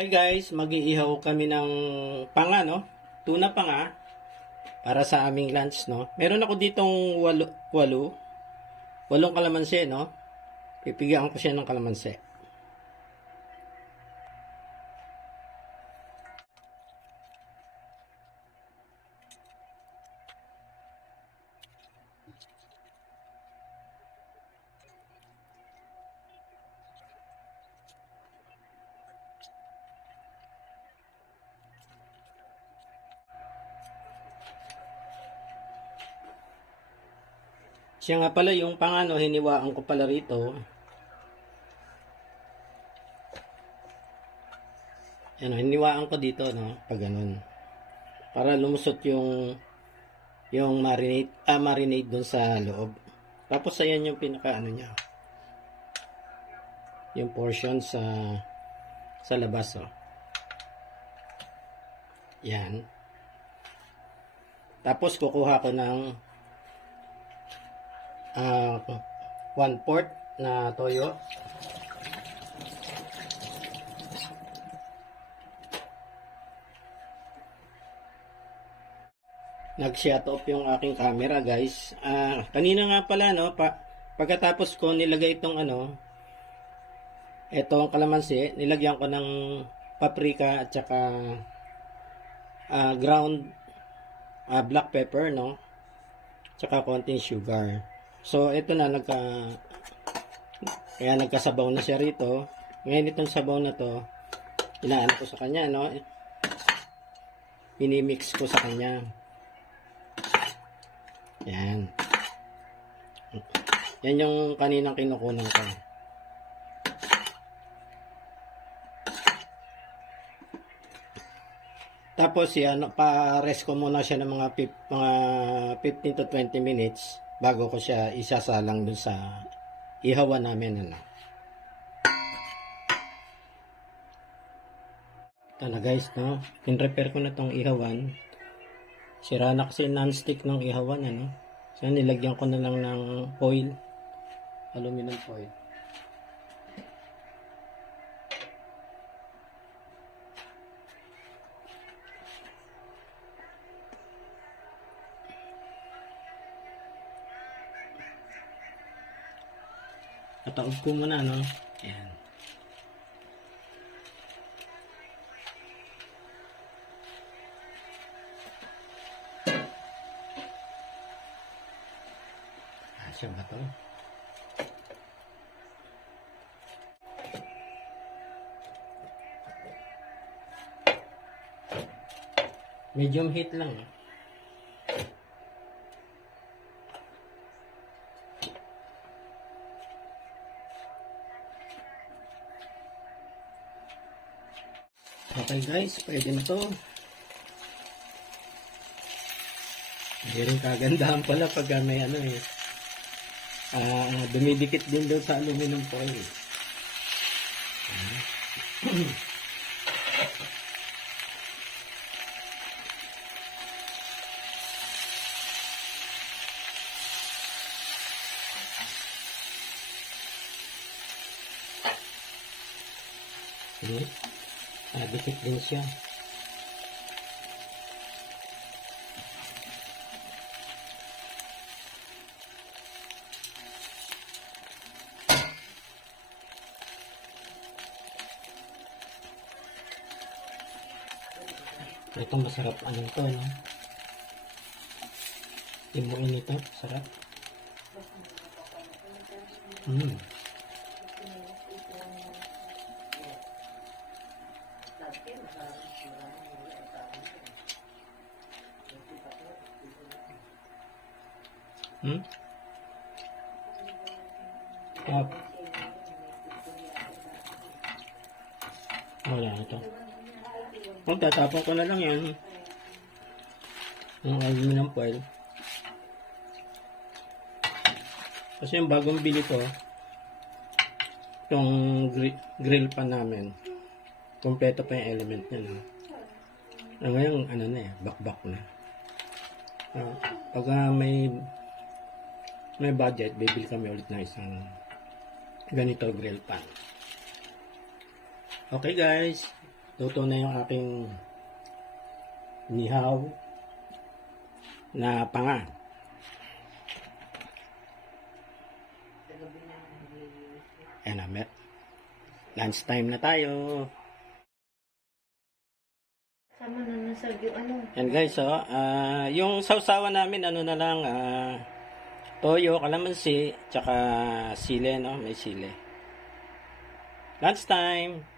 Hi guys, mag-iihaw kami ng panga, no? Tuna panga para sa aming lunch, no? Meron ako ditong walo, walo walong kalamansi, no? Pipigyan ko siya ng kalamansi. Siya nga pala yung pangano, hiniwaan ko pala rito. Ano, hiniwaan ko dito, no? Pag ganun. Para lumusot yung yung marinade, ah, marinade dun sa loob. Tapos ayan yung pinaka ano niya. Yung portion sa sa labas, oh. Yan. Tapos kukuha ko ng ah one fourth na toyo. Nag-shut off yung aking camera, guys. Ah, kanina nga pala no, pa, pagkatapos ko nilagay itong ano, etong kalamansi, nilagyan ko ng paprika at saka ah, ground ah, black pepper, no? Tsaka konting sugar. So, ito na, nagka, kaya nagkasabaw na siya rito. Ngayon itong sabaw na to, inaano ko sa kanya, no? Pinimix ko sa kanya. Yan. Yan yung kaninang kinukunan ko. Tapos yan, pa-rest ko muna siya ng mga, mga 15 to 20 minutes bago ko siya isasalang dun sa ihawan namin. Ano. Ito na guys, no? In-repair ko na tong ihawan. Sira na kasi non-stick ng ihawan, ano? So, nilagyan ko na lang ng foil. Aluminum foil. Pataob ko muna, no? Ayan. Asya ba to? Medium heat lang. eh. Okay guys, pwede na to. Hindi kagandahan pala pag may ano eh. Ah, dumidikit din doon sa aluminum foil. eh. Ah. Hmm? Ah, dikit din siya. Ito masarap ano to, no? Timuin ito, sarap. Hmm. Hmm? Sarap. Wala ito. Kung tatapon ko na lang yan. Yung aluminum foil. Kasi yung bagong bili ko, itong gri- grill pan namin, kompleto pa yung element niya. No? Ah, ngayon, ano na eh, bakbak na. Ah, pag ah, may may budget, bibili kami ulit na isang ganito grill pan. Okay guys, Luto na yung aking nihaw na panga. Ayan na. Lunch time na tayo. Sama na na sa yung ano. Yan guys, oh, ah, yung sausawan namin, ano na lang, ah, toyo, kalamansi, tsaka sile, no? May sile. Lunch time!